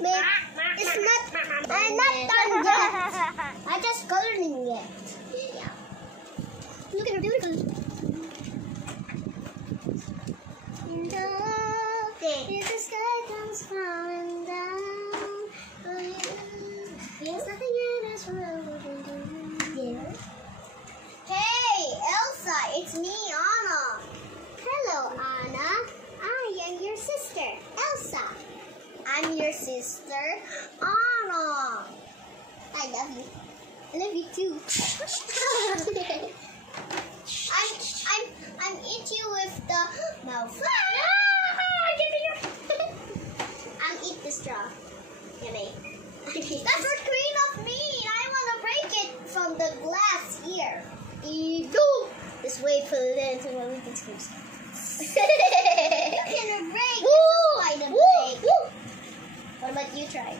Wait, it's not. I'm not done yet. I'm just coloring it. Yeah. Look at her beautiful. If the sky comes falling down, there's nothing in this world we can do. Yeah. Hey, Elsa, it's me, Anna. Hello, Anna. I am your sister, Elsa. I'm your sister, Anna. I love you. I love you too. I'm eat you with the mouth. I'm eat the straw. Yummy. That's what Kristoff mean. I want to break it from the glass here. This way, put it into one we can squeeze. You're gonna break. This is break. What about you try?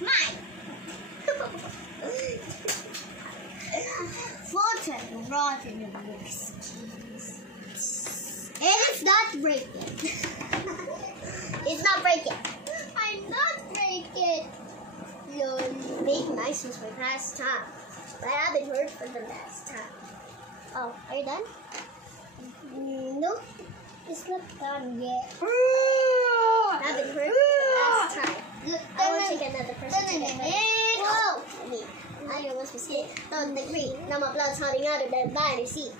Mine. Rotten whiskies. And it's not breaking. It's not breaking. I'm not breaking. Lol. Making ice was my last time. But I haven't heard for the last time. Oh, are you done? Nope. It's not done yet. I haven't heard for the last time. I want to take another person to get ready. Whoa! I almost was hit on the green. Now my blood's holding out of that body. See,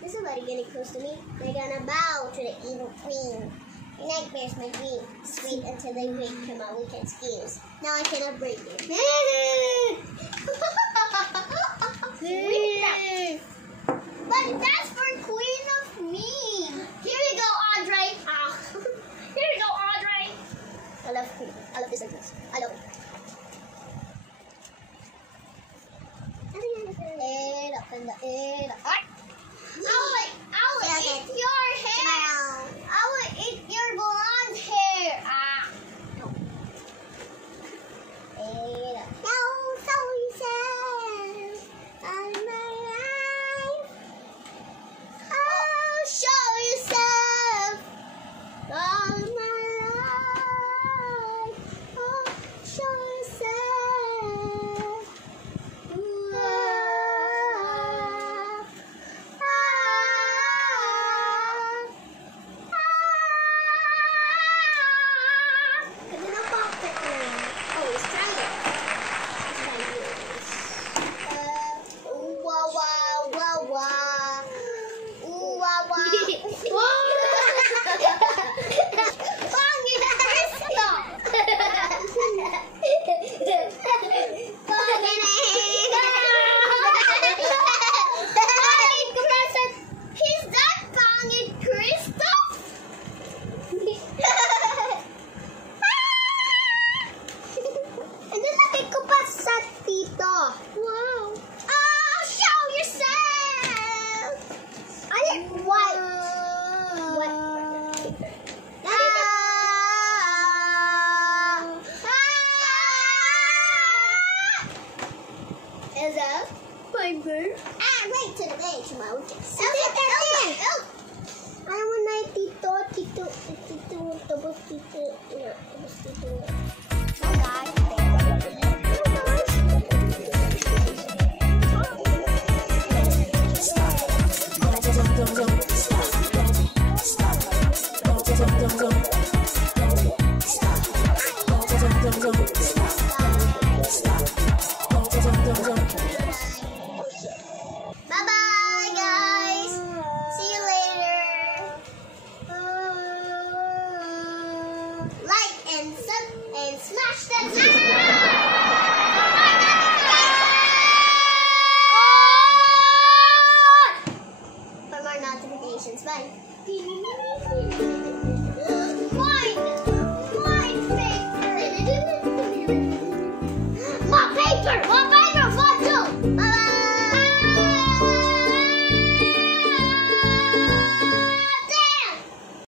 there's somebody getting close to me. They're gonna bow to the evil queen. Your nightmares my dream. Sweet until they wake from my wicked schemes. Now I cannot break it. But that's for Queen of Me. Here we go, Audrey. Here we go, Audrey. I love Queen. I love this sentence. I love it. It up and the it up. I will eat your hair. I will eat your blonde hair. No. It up. No, so you said on my life. Oh, show yourself on my life. Oh, show yourself. Elsa, Piper. Wait to the bench, Moses. Elsa. I want Tito. Bye-bye, guys. See you later. Like and sub and smash that for more notifications. Bye. My paper.